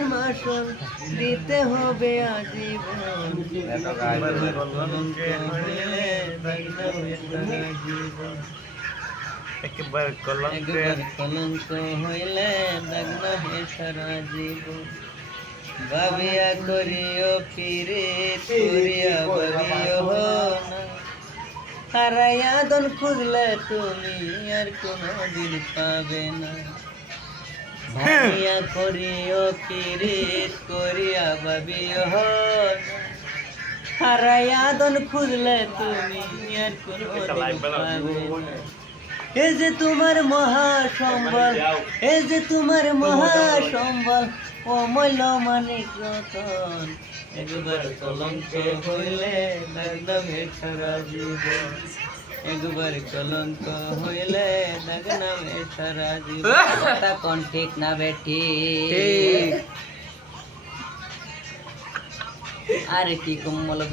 দুনিয়ার মাসুল দিতে হবে আজীবন একবার কলঙ্ক হইলে দাগ নহে সারা জীবন ভাবিয়া করিও ফিরে করিয়া ভাবিও না হারাইয়া দন খুঁজলে তুমি আর কোনদিন পাবে না ভাবিয়া করিও ফিরে করিয়া ভাবিও না হারাইয়া দন খুঁজলে তুমি আর কোনদিন পাবে না এ যে তোমার মহাসম্বল এ যে তোমার মহাসম্বল অমূল্য মানিক রতন একবার কলঙ্ক হইলে দাগ নামে সারা জীবন একবার কলঙ্ক হইলে দাগ নামে সারা জীবন কথা কোন ঠিক না বেটি আরে কি কম বলো